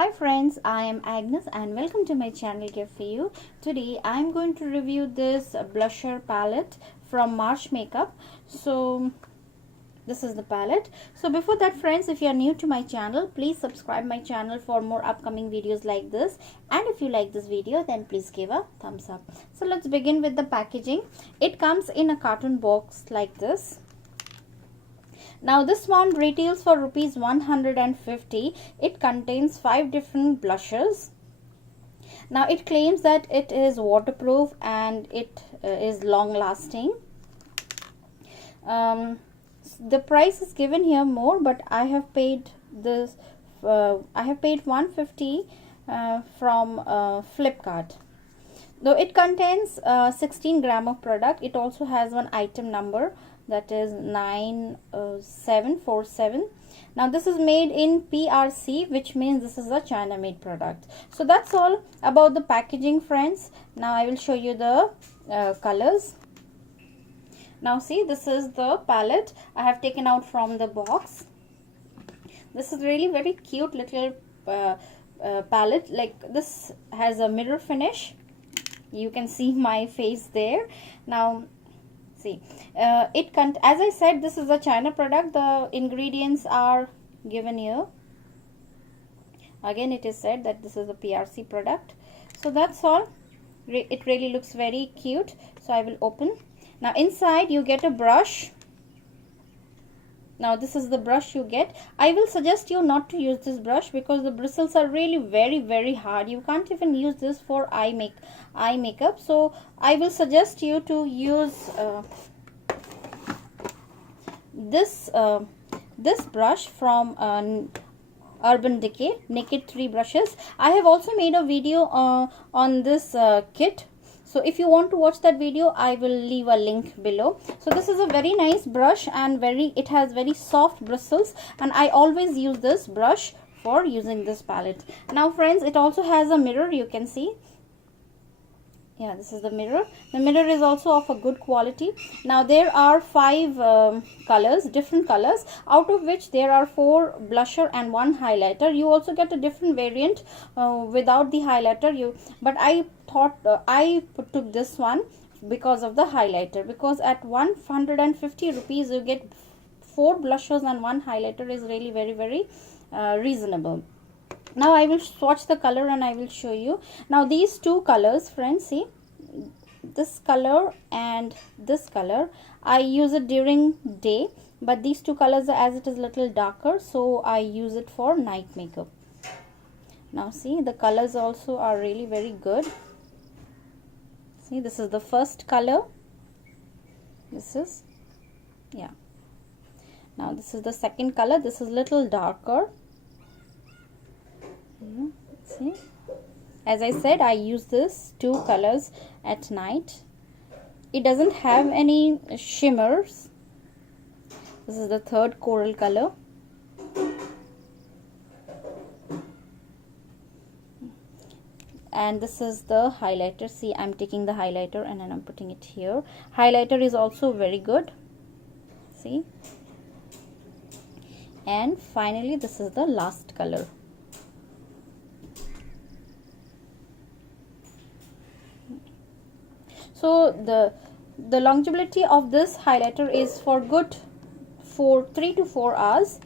Hi friends, I am Agnes and welcome to my channel Gift for You. Today I am going to review this blusher palette from March Makeup. So this is the palette. So before that friends, if you are new to my channel, please subscribe my channel for more upcoming videos like this. And if you like this video, then please give a thumbs up. So let's begin with the packaging. It comes in a carton box like this. Now this one retails for rupees 150. It contains 5 different blushes. Now it claims that it is waterproof and it is long lasting. The price is given here more, but I have paid this. I have paid 150 from Flipkart. Though it contains 16 gram of product, it also has one item number, that is 9747. Now this is made in PRC, which means this is a China made product. So that's all about the packaging friends. Now I will show you the colors. Now see, this is the palette I have taken out from the box. This is really very cute little palette. Like, this has a mirror finish. You can see my face there. Now see, as I said, this is a China product. The ingredients are given here. Again, it is said that this is a PRC product. So that's all. It really looks very cute. So I will open. Now inside you get a brush. Now this is the brush you get. I will suggest you not to use this brush because the bristles are really very hard. You can't even use this for eye makeup. So I will suggest you to use this brush from Urban Decay Naked 3 brushes. I have also made a video on this kit. So if you want to watch that video, I will leave a link below. So this is a very nice brush and it has very soft bristles, and I always use this brush for using this palette. Now friends, it also has a mirror, you can see. Yeah, this is the mirror. The mirror is also of a good quality. Now there are 5 colors, different colors, out of which there are 4 blusher and 1 highlighter. You also get a different variant without the highlighter. But I thought I took this one because of the highlighter, because at 150 rupees you get 4 blushers and 1 highlighter is really very reasonable. Now I will swatch the color and I will show you. Now these 2 colors friends, see, this color and this color, I use it during day, but these 2 colors, as it is little darker, so I use it for night makeup. Now see, the colors also are really very good. See, this is the first color. This is, yeah. Now this is the second color. This is little darker. See, as I said, I use this 2 colors at night. It doesn't have any shimmers. This is the third coral color. And this is the highlighter. See, I'm taking the highlighter and then I'm putting it here. Highlighter is also very good. See, and finally this is the last color. So the longevity of this highlighter is for good for 3 to 4 hours.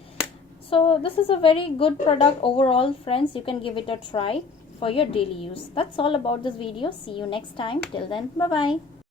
So this is a very good product overall friends. You can give it a try for your daily use. That's all about this video. See you next time. Till then, bye bye.